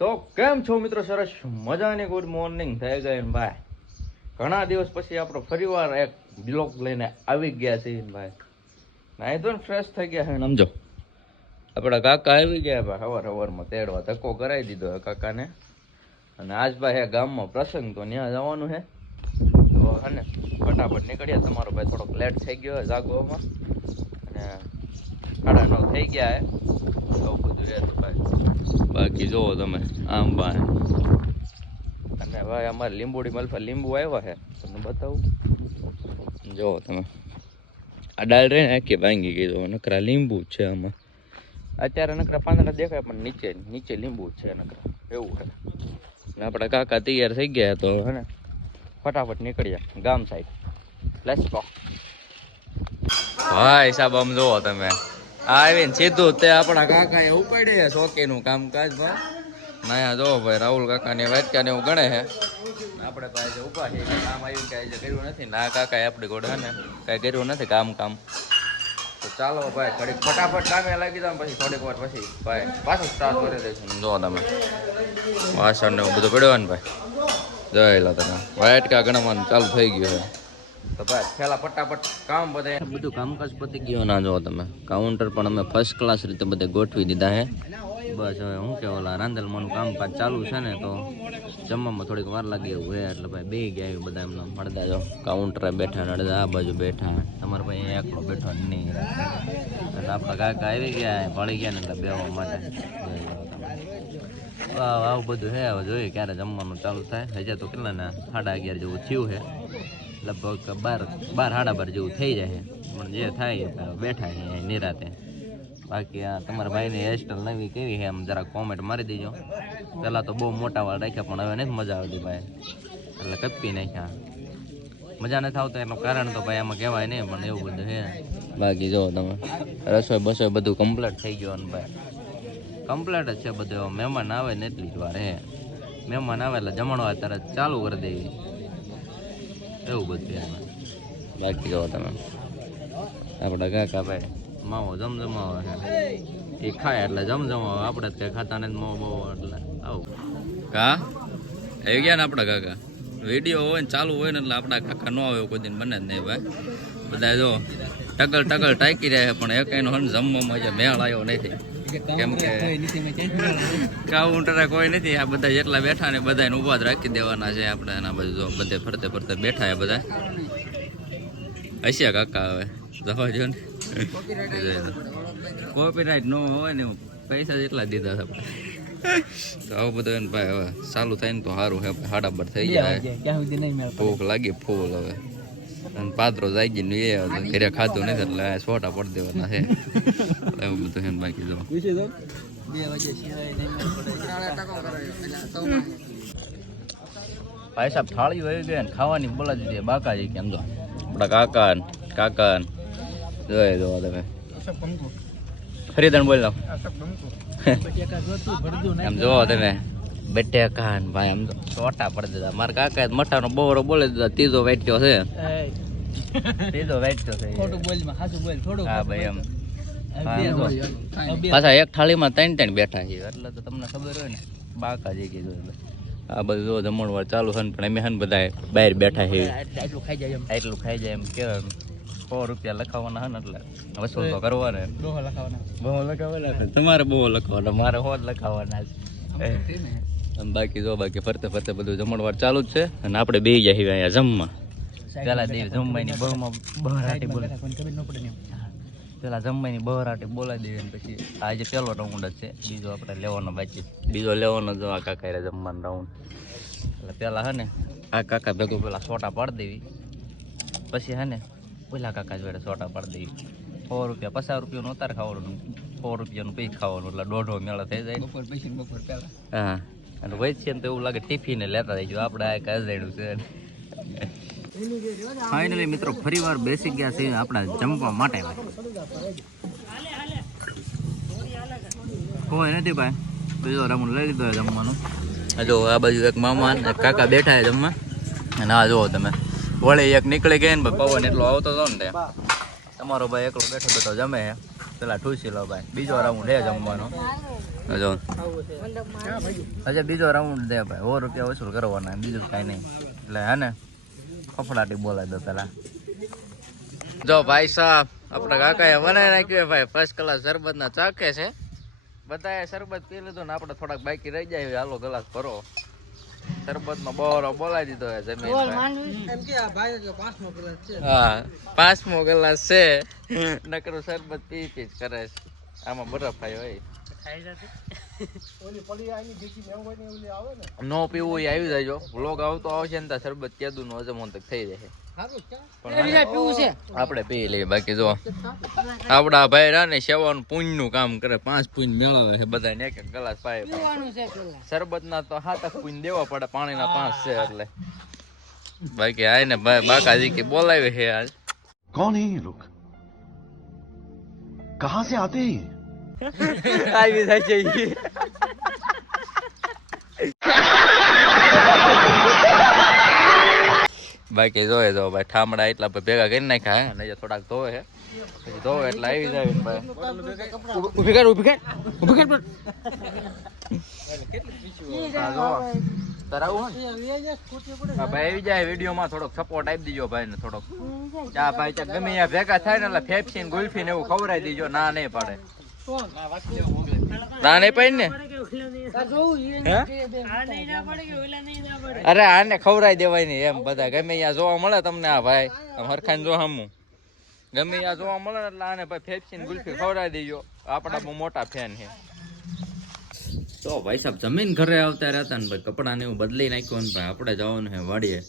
તો કેમ છો મિત્રો? સરસ મજાની ગુડ મોર્નિંગ થઈ ગઈ ભાઈ. ઘણા દિવસ પછી આપણો ફરીવાર એક બ્લોગ લઈને આવી ગયા છીએ ભાઈ. નાઈ તો ફ્રેશ થઈ ગયા છે સમજો. આપણા કાકા આવી ગયા ભાઈ સવાર સવારમાં તેડવા ધક્કો કરાવી દીધો હે કાકાને. અને આજ ભાઈ ગામમાં પ્રસંગ તો ત્યાં જવાનું છે તો હે ને, ફટાફટ નીકળ્યા તમારો ભાઈ થોડોક લેટ થઈ ગયો જાગવામાં. અને સાડા નવ થઈ ગયા હે. એવું બધું રહેતું ભાઈ બાકી જોવો તમે આમ ભાઈ અને ભાઈ અમારે લીંબુડી મલફા લીંબુ આવ્યા છે તમને બતાવું. જોવો તમે. આ ડાળ રહે ને આખી ભાંગી ગઈ જો નકરા લીંબુ છે આમાં. અત્યારે નકરા પાંદડા દેખાય પણ નીચે નીચે લીંબુ છે નકરા. એવું છે ને આપણા કાકા તૈયાર થઈ ગયા તો હે ને. ફટાફટ નીકળ્યા ગામ સાઈડ. લેટ્સ ગો ભાઈ સાહેબ આમ જોવો તમે. આવીને સીધું તે આપણા કાકાએ ઉપાડે શોખીનું કામકાજ ભાઈ નયા જો ભાઈ રાહુલ કાકાને વાટકાને એવું ગણે છે. આપણે તો આજે ઊભા છે કામ આવ્યું કે કર્યું નથી. ના કાકાએ આપણી ગોડા ને, કાંઈ કર્યું નથી કામ કામ. તો ચાલો ભાઈ ઘડીક ફટાફટ કામે લાગી દો પછી થોડીક વાર પછી ભાઈ પાછું સ્ટાર્ટ કરી દઈશું. જો તમે, વાસણ ને બધું પડ્યો ને ભાઈ. જોઈ લો તમે, વાટકા ગણવાનું ચાલુ થઈ ગયું છે. તો ભાઈ પેલા ફટાફટ કામ બધા. બધું કામકાજ પતી ગયું ના જોવો તમે. કાઉન્ટર પણ અમે ફર્સ્ટ ક્લાસ રીતે બધે ગોઠવી દીધા હે. બસ હવે હું કે ઓલા રાંધલમાનું કામકાજ ચાલુ છે ને, તો જમવામાં થોડીક વાર લાગી એવું છે એટલે ભાઈ બે ગયા એવું બધા એમના મળતા જો. કાઉન્ટરે બેઠા અડધા આ બાજુ બેઠા તમારે ભાઈ એકલો બેઠો નહીં એટલે આપણા કાકા આવી ગયા ભળી ગયા ને એટલે બેવા માટે. આવું બધું હે, હવે જોઈએ ક્યારે જમવાનું ચાલુ થાય. હજી તો કેટલા ને સાડા અગિયાર જેવું થયું છે લગભગ બાર બાર સાડા બાર જેવું થઈ જાય. પણ જે થાય બેઠા છે નિરાતે. બાકી આ તમારા ભાઈની હેરસ્ટાઈલ નવી કેવી છે એમ જરા કોમેન્ટ મારી દેજો. પહેલાં તો બહુ મોટા વાળ રાખ્યા, પણ હવે નથી મજા આવતી ભાઈ. એટલે કપી નાખ્યા. મજા નથી આવતા, એનું કારણ તો ભાઈ આમાં કહેવાય નહીં, પણ એવું બધું છે. બાકી જો તમે, રસોઈ બસોઈ બધું કમ્પ્લીટ થઈ ગયું અને ભાઈ. કમ્પ્લીટ જ છે બધું મહેમાન આવે ને એટલી જ વાર, હે. મહેમાન આવે એટલે જમણવા તરત ચાલુ કરી દેવી. એવું બધું બાકી કહો તમે, આપણા કાકા ભાઈ, માવો જમજમાવો છે. એ ખાય એટલે જમજમાવો, આપણે જ ખાતા નથી માવો બાવો એટલે આવું. કા? આવી ગયા ને આપણા કાકા? વીડિયો હોય ને ચાલુ હોય ને એટલે આપણા કાકા ન આવે કોઈ દિન બને જ નહીં ભાઈ. બધા જો ટકલ ટકલ ટાંકી રહ્યા પણ એક એનો જમવામાં મેળ આવ્યો નથી. કેમ કે કાઉન્ટરે કોઈ નથી આ બધા જેટલા બેઠા ને બધાને ઊભા જ રાખી દેવાના છે આપણે એના બધું બધે ફરતે ફરતે બેઠા બધા. હસ્યા કાકા હવે જવા જો ને. કોપીરાઈટ નો હોય ને પૈસા જેટલા દીધા છે આપણે. તો આવું બધું એને ભાઈ હવે ચાલુ થાય ને તો સારું હે હાડા પર થઈ જાય. ભૂખ લાગી ફૂલ હવે. અને પાત્રો જાગી ને એ ઘરે ખાધું નથી એટલે છોટા પડી દેવાના છે. એવું બધું છે બાકી જવા ભાઈ સાહેબ થાળી વહી ગઈ ને ખાવાની બોલા દીધી બાકાજી કેમ તો? આપણા કાકા ને કાકા જોઈ જો તમે. ફરીદણ બોલ નાખ એમ જોવો તમે. બટેકા ને ભાઈ એમ તો છોટા પડી દીધા. મારા કાકા મઠાનો બોરો બોલે દીધા ત્રીજો વાટ્યો છે. ત્રીજો વાટ્યો છે. હા ભાઈ એમ. હા, એમ. જો. પાછા એક થાળીમાં ત્રણ ત્રણ બેઠા છે એટલે તો તમને ખબર હોય ને બાકા જે કીધું આ બધું જમણવાર ચાલુ છે પણ અમે હન બધા બહાર બેઠા છે એટલું ખાઈ જાય એમ. કે એમ. સો રૂપિયા લખાવવાના હે ને એટલે વસૂલ તો કરવા ને બહુ લખાવાના છે. તમારે બહુ લખાવાના મારે હોત લખાવાના છે. અને બાકી જો બાકી ફરતે ફરતે બધું જમણવાર ચાલુ જ છે. અને આપણે બે જાય અહીંયા જમવા. પેલા દેવ જમવાની બહુમાં બહરાટી બોલે. પેલા જમવાની બહરાટી બોલાવી દેવી અને પછી આજે પેલો રાઉન્ડ જ છે બીજો આપણે લેવાનો બાકી. બીજો લેવાનો જો આ કાકા જમવાનો રાઉન્ડ એટલે પેલા હે ને આ કાકા ભેગું પેલા સોટા પાડી દેવી. પછી હે ને પેલા કાકા જોડે સોટા પાડી દેવી. સો રૂપિયા પચાસ રૂપિયાનું ઉતાર ખાવાનું સો રૂપિયાનું પૈ ખાવાનું એટલે દોઢો મેળો થઈ જાય હા. અને ને તો એવું લાગે ટિફિન લેતા જઈશું આપણે આ એક છે ફાઇનલી મિત્રો ફરી વાર બેસી ગયા છે આપણા જમવા માટે. કોઈ નથી ભાઈ. બીજો રમણ લઈ લીધો જમવાનું. જો આ બાજુ એક મામા ને કાકા બેઠા છે જમવા. અને આ જુઓ તમે વળી એક નીકળી ગઈ ને ભાઈ પવન એટલો આવતો હતો ને તમારો ભાઈ એકલો બેઠો બેઠો જમે પેલા ઠૂસી લો ભાઈ. બીજો રાઉન્ડ હે જમવાનો. જો હજે બીજો રાઉન્ડ દે ભાઈ. સો રૂપિયા વસૂલ કરવાના બીજું કાંઈ નહીં. એટલે હે ને ફફડાટી બોલાવી દો પેલા. જો ભાઈ સાહેબ આપણા કાકાએ બનાવી નાખ્યું ભાઈ. ફર્સ્ટ ક્લાસ શરબત ના ચાખે છે. બધાએ શરબત પી લીધું ને આપણે થોડાક બાકી રહી જાય હાલો ગ્લાસ ભરો. શરબત નો બોરો બોલાવી દીધો હે જમીન હા પાંચમો ગ્લાસ છે. નકરું શરબત પી પી જ કરે છે. આમાં બરફ આવ્યો હોય. નો. પીવું હોય આવી જાય વ્લોગ આવતો આવશે ને શરબત કેદું નો જમોન થઈ જશે. આપણે પી લઈએ બાકી જો. આપડા ભાઈ રા સેવાનું પુંજનું કામ કરે પાંચ પુંજ મેળવે છે બધા એક એક ગ્લાસ પાય. શરબત ના તો હાથ પૂન દેવા પડે પાણી ના પાંચ છે એટલે. બાકી આય ને ભાઈ બાકાજી કે બોલાવે છે આજ કોણ હે લોક કહા સે આતે હે આવી જાય છે ઈ. બાકી જોયે જો ભાઈ ઠામડા એટલા ભેગા કરી નાખ્યા હે? ને થોડાક ધોવે છે પછી ધોવે એટલે આવી જાય ભાઈ. ઊભી કર ઊભી કર ઊભી કર. હા? હા, ભાઈ જાય વિડીયોમાં થોડોક સપોર્ટ આપી દીજો ભાઈ થોડોક. ચા ભાઈ ગમે ભેગા થાય ને એટલે ફેફસી ગુલ્ફી ને એવું ખવડાવી દીજો ના નહીં પડે. ના નહીં પડી ને? અરે આને ખવડાવી દેવાય નહીં એમ બધા. ગમે ત્યાં જોવા મળે તમને આ ભાઈ. હરખાને જો હમું. ગમે ત્યાં જોવા મળે એટલે આને ભાઈ ફેફસી ને ગુલ્ફી ખવડાવી દેજો. આપણા બહુ મોટા ફેન છે. તો ભાઈ સાહેબ, જમીન ઘરે આવતા રહેતા ને ભાઈ કપડાને એવું બદલી નાખ્યું ને ભાઈ આપણે જવાનું છે વાડીએ.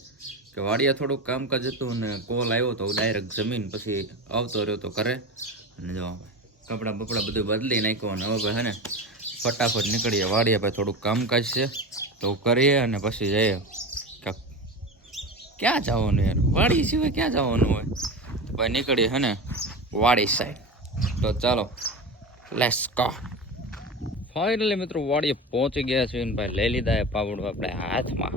કે વાડીએ થોડુંક કામકાજ હતું ને કોલ આવ્યો તો ડાયરેક્ટ જમીન પછી આવતો રહ્યો તો કરે અને જવા ભાઈ કપડાં બપડા બધું બદલી નાખ્યું અને હવે ભાઈ હે ને ફટાફટ નીકળીએ. વાડીએ ભાઈ થોડુંક કામકાજ છે, તો કરીએ અને પછી જઈએ. ક્યાં જવાનું યાર? વાડી સિવાય ક્યાં જવાનું હોય? તો ભાઈ નીકળીએ હે ને વાડી સાઈડ તો ચાલો લેટ્સ ગો ફાઇનલી મિત્રો વાડીએ પહોંચી ગયા છે ને ભાઈ લઈ લીધા એ પાવડો આપણે હાથમાં.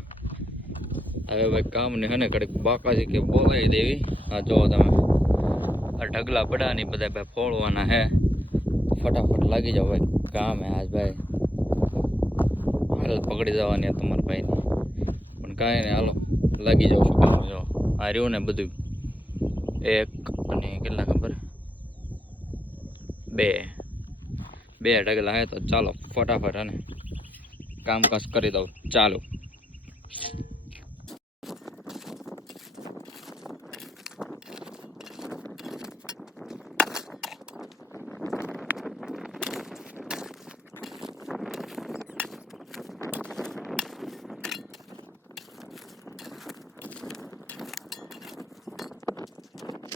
હવે ભાઈ કામ ને હને કડક બાકાજી કે બોલાવી દેવી. આ જો તમે ઢગલા પડ્યા ને બધા ભાઈ ફોડવાના હે ફટાફટ લાગી જાવ ભાઈ. કામ હે આજ ભાઈ. હાલ પકડી જવાની તમારા ભાઈની. પણ કાંઈ નહીં, હાલો. લાગી જાઉં શું કામ જો આ રહ્યું ને બધું. એક અને કેટલા ખબર? બે. બે ડગલા હે તો ચાલો, ફટાફટ અને કામકાજ કરી દઉં. ચાલો.